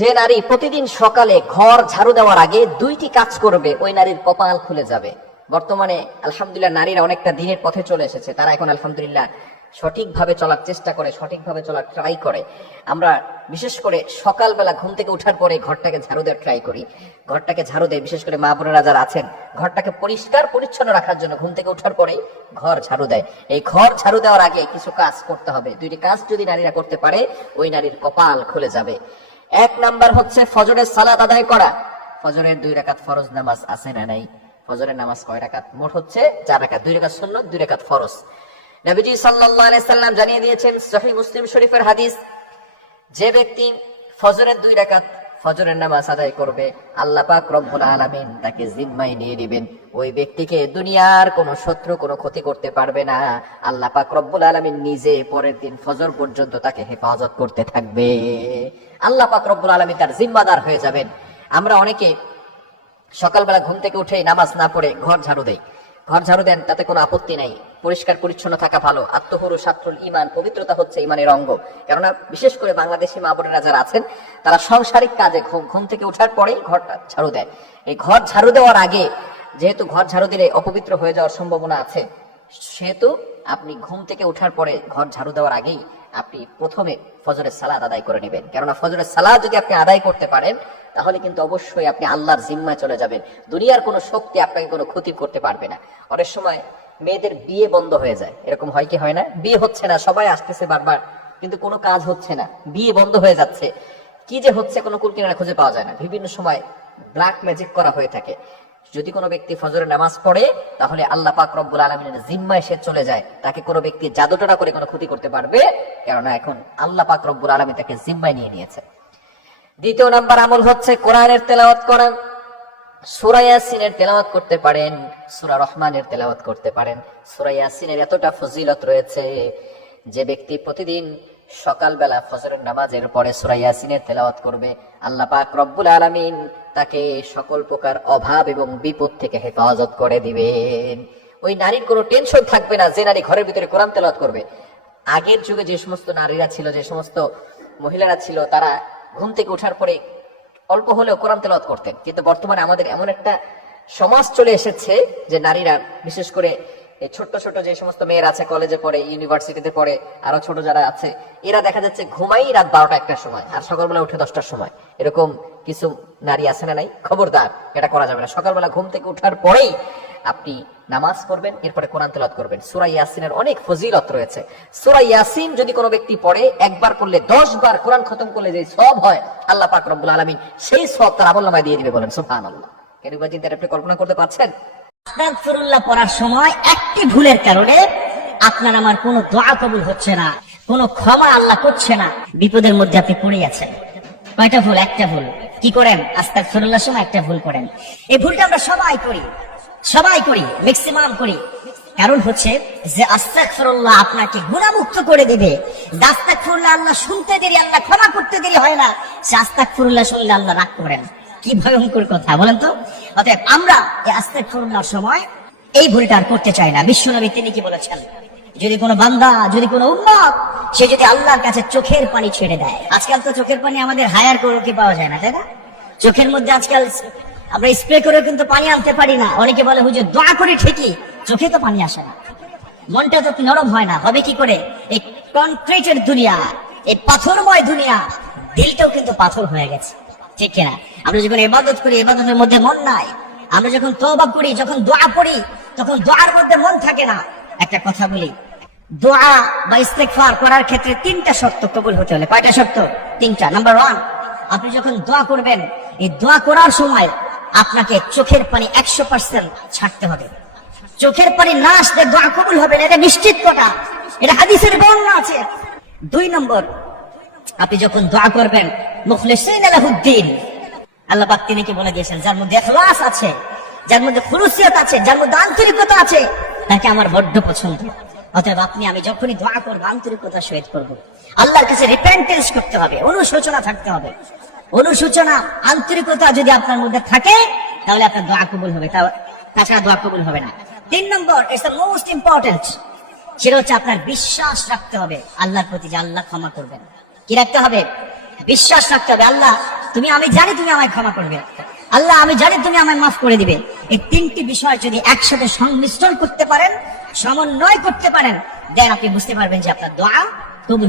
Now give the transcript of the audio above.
যে নারী প্রতিদিন সকালে ঘর ঝাড়ু দেওয়ার আগে দুইটি কাজ করবে, ওই নারীর কপাল খুলে যাবে। বর্তমানে, আলহামদুলিল্লাহ, নারীরা অনেকটা দিনের পথে চলে এসেছে। তারা এখন, আলহামদুলিল্লাহ, সঠিকভাবে চলার চেষ্টা করে, সঠিকভাবে চলার ট্রাই করে। আমরা, বিশেষ করে সকালবেলা ঘুম থেকে ওঠার পরে ঘরটাকে ঝাড়ু দেওয়ার ট্রাই করি। ঘরটাকে ঝাড়ু দেয়, বিশেষ করে মা বোনেরা যারা আছেন, ঘরটাকে পরিষ্কার, পরিচ্ছন্ন রাখার জন্য ঘুম থেকে ওঠার পরেই ঘর ঝাড়ু দেয়। এই ঘর ঝাড়ু দেওয়ার আগে কিছু কাজ করতে হবে। দুইটি কাজ যদি নারীরা করতে পারে, ওই নারীর কপাল খুলে যাবে। এক নাম্বার হচ্ছে ফজরের সালাত আদায় করা। ফজরের দুই রাকাত ফরজ নামাজ আছে না নাই? ফজরের নামাজ কয় রাকাত মোট হচ্ছে চার রাকাত দুই রাকাত শূন্য দুই রাকাত ফরজ। নবীজি সাল্লাল্লাহু আলাইহি সাল্লাম জানিয়ে দিয়েছেন সহিহ মুসলিম শরীফের হাদিস, যে ব্যক্তি ফজরের দুই রাকাত ফজরের নামাজ আদায় করবে। আল্লাহ পাক রব্বুল আলামিন তাকে জিম্মায় নিয়ে নেবেন। ওই ব্যক্তিকে দুনিয়ার কোনো শত্রু, কোনো ক্ষতি করতে পারবে না। আল্লাহ পাক রব্বুল আলামিন নিজে পরের দিন ফজর পর্যন্ত তাকে হেফাজত করতে থাকবে। আল্লাহ পাক রব্বুল আলামিন তার জিম্মাদার হয়ে যাবেন। আমরা অনেকে সকালবেলা ঘুম থেকে উঠে নামাজ না পড়ে ঘর ঝাড়ু দেই। ঘর ঝাড়ু দেন, তাতে কোনো আপত্তি নাই। পরিষ্কার পরিচ্ছন্ন থাকা ভালো। আত্মহরু, সাত্রুল ইমান, পবিত্রতা হচ্ছে ইমানের অঙ্গ। কেননা বিশেষ করে বাংলাদেশি মা বোনেরা যারা আছেন, তারা সাংসারিক কাজে ঘুম থেকে ওঠার পরেই ঘরটা ঝাড়ু দেয় এই ঘর ঝাড়ু দেওয়ার আগে যেহেতু ঘর ঝাড়ু দিলে অপবিত্র হয়ে যাওয়ার সম্ভাবনা আছে, সেহেতু আপনি ঘুম থেকে ওঠার পরে ঘর ঝাড়ু দেওয়ার আগেই আপনি প্রথমে ফজরের সালাদ আদায় করে নেবেন। কেননা ফজরের সালাদ যদি আপনি আদায় করতে পারেন, তাহলে কিন্তু অবশ্যই আপনি আল্লাহর জিম্মায় চলে যাবেন। দুনিয়ার কোনো শক্তি আপনাকে কোনো ক্ষতি করতে পারবে না। অনেক সময় মেয়েদের বিয়ে বন্ধ হয়ে যায়। এরকম হয় কি হয় না? বিয়ে হচ্ছে না, সবাই আসতেছে বারবার, কিন্তু কোনো কাজ হচ্ছে না। বিয়ে বন্ধ হয়ে যাচ্ছে। কি যে হচ্ছে কোনো কুল কিনারা খুঁজে পাওয়া যায় না। বিভিন্ন সময় ব্ল্যাক ম্যাজিক করা হয়ে থাকে। যদি কোনো ব্যক্তি ফজরের নামাজ পড়ে, তাহলে আল্লাহ পাক রব্বুল আলমিনের জিম্মায় সে চলে যায়। তাকে কোনো ব্যক্তি জাদুটনা করে কোনো ক্ষতি করতে পারবে, কেননা এখন আল্লাহ পাক রব্বুল আলমী তাকে জিম্মায় নিয়ে নিয়েছে। দ্বিতীয় নাম্বার আমল হচ্ছে কোরআনের তেলাওয়াত করা। সুরা ইয়াসিনের তেলাওয়াত করতে পারেন, সুরা রহমানের তেলাওয়াত করতে পারেন। সুরা ইয়াসিনের এতটা ফজিলত রয়েছে যে ব্যক্তি প্রতিদিন সকালবেলা ফজরের নামাজের পরে সুরা ইয়াসিনের তেলাওয়াত করবে। আল্লাহ পাক রব্বুল আলামিন তাকে সকল প্রকার অভাব এবং বিপদ থেকে হেফাজত করে দিবেন। ওই নারীর কোনো টেনশন থাকবে না, যে নারী ঘরের ভিতরে কোরআন তেলাওয়াত করবে। আগের যুগে যে সমস্ত নারীরা ছিল, যে সমস্ত মহিলারা ছিল, তারা ঘুম থেকে ওঠার পরে অল্প হলেও কোরআন তেলাওয়াত করতেন। কিন্তু বর্তমানে আমাদের এমন একটা সমাজ চলে এসেছে যে নারীরা, বিশেষ করে এই ছোট্ট ছোট যে সমস্ত মেয়েরা আছে কলেজে পড়ে ইউনিভার্সিটিতে পড়ে, আরও ছোট যারা আছে, এরা দেখা যাচ্ছে ঘুমাই রাত বারোটা একটার সময় আর সকালবেলা উঠে দশটার সময়। এরকম কিছু নারী আছে না নাই? খবরদার, এটা করা যাবে না। সকালবেলা ঘুম থেকে ওঠার পরেই আপনি নামাজ পড়বেন, এরপরে কোরআন তেলাওয়াত করবেন। সূরা ইয়াসিনের অনেক ফজিলত রয়েছে। সূরা ইয়াসিন যদি কোনো ব্যক্তি পড়ে, একবার করলে দশ বার কোরআন খতম করলে যে সব হয়, আল্লাহ পাক রব্বুল আলামিন সেই সব তার আমলনামায় দিয়ে দিবে বলেন, সুবহানাল্লাহ। কেন বা চিন্তা আপনি কল্পনা করতে পারছেন? আস্তাগফিরুল্লাহ পড়ার সময় একটি ভুলের কারণে আপনার আমার কোনো দোয়া কবুল হচ্ছে না, কোনো ক্ষমা আল্লাহ করছে না, বিপদের মধ্যে আপনি পড়ে আছেন। কয়টা ভুল? একটা ভুল। কি করেন? আস্তাগফিরুল্লাহ সময় একটা ভুল করেন। এই ভুলটা আমরা সবাই করি সবাই করি ম্যাক্সিমাম করি। কারণ হচ্ছে যে আস্তাগফিরুল্লাহ আপনাকে গুণামুক্ত করে দেবে। আস্তাগফিরুল্লাহ আল্লাহ শুনতে দেরি, আল্লাহ ক্ষমা করতে দেরি হয় না। সে আস্তাগফিরুল্লাহ শুনলে আল্লাহ রাগ করেন। কি ভয়ঙ্কর কথা বলেন তো? অতএব আমরা এই আস্তাগফিরুল্লাহর সময় এই ভুলটা আর করতে চাই না। বিশ্বনবী তিনি কি বলেছেন? যদি কোনো বান্দা, যদি কোনো উম্মত, সে যদি আল্লাহর কাছে চোখের পানি ছেড়ে দেয়, আজকাল তো চোখের পানি আমাদের হায়ার করে কি পাওয়া যায় না, তাই না? চোখের মধ্যে আজকাল আমরা স্প্রে করে কিন্তু পানি আনতে পারি না। অনেকে বলে, হুজুর, দোয়া করে ঠিকই, চোখে তো পানি আসে না। মনটা তো নরম হয় না। হবে কি করে? এই কনক্রিটের দুনিয়া, এই পাথরময় দুনিয়া, দিলটাও কিন্তু পাথর হয়ে গেছে। ঠিক কিনা? আমরা যখন ইবাদত করি, ইবাদতের মধ্যে মন নাই। আমরা যখন তওবা করি, যখন দোয়া পড়ি, তখন দোয়ার মধ্যে মন থাকে না। একটা কথা বলি, দোয়া বা ইস্তেগফার করার ক্ষেত্রে তিনটা শর্ত কবুল হতে হলে। কয়টা শর্ত? তিনটা। নাম্বার ওয়ান আপনি যখন দোয়া করবেন, এই দোয়া করার সময় আপনাকে চোখের পানি একশো পার্সেন্ট ছাড়তে হবে। চোখের পানি না আসলে দোয়া কবুল হবে না। এটা নিশ্চিত কথা। এটা হাদিসের বর্ণনা আছে। দুই নম্বর আপনি যখন দোয়া করবেন মুখলিসিন আলাহুদ্দিন। আল্লাহ পাক তিনি কি বলে দিয়েছেন? যার মধ্যে ইখলাস আছে, যার মধ্যে খুলুসিয়ত আছে, যার মধ্যে আন্তরিকতা আছে, তাকে আমার বড্ড পছন্দ। অতএব আপনি, আমি যখনই দোয়া করব আন্তরিকতা সহিত করব। আল্লাহর কাছে রিপেন্টেন্স করতে হবে, অনুশোচনা থাকতে হবে। অনুশোচনা, আন্তরিকতা যদি আপনার মধ্যে থাকে, তাহলে আপনার দোয়া কবুল হবে। তাছাড়া দোয়া কবুল হবে না। তিন নম্বর ইটস দ্য মোস্ট ইম্পর্টেন্ট সেটা হচ্ছে আপনার বিশ্বাস রাখতে হবে। আল্লাহর প্রতি যে আল্লাহ ক্ষমা করবেন। কি রাখতে হবে? বিশ্বাস রাখতে হবে। আল্লাহ, তুমি, আমি জানি তুমি আমায় ক্ষমা করবে। আল্লাহ, আমি জানি তুমি আমায় মাফ করে দিবে। এই তিনটি বিষয় যদি একসাথে সংমিশ্রণ করতে পারেন, সমন্বয় করতে পারেন, দেন আপনি বুঝতে পারবেন যে আপনার দোয়া কবুল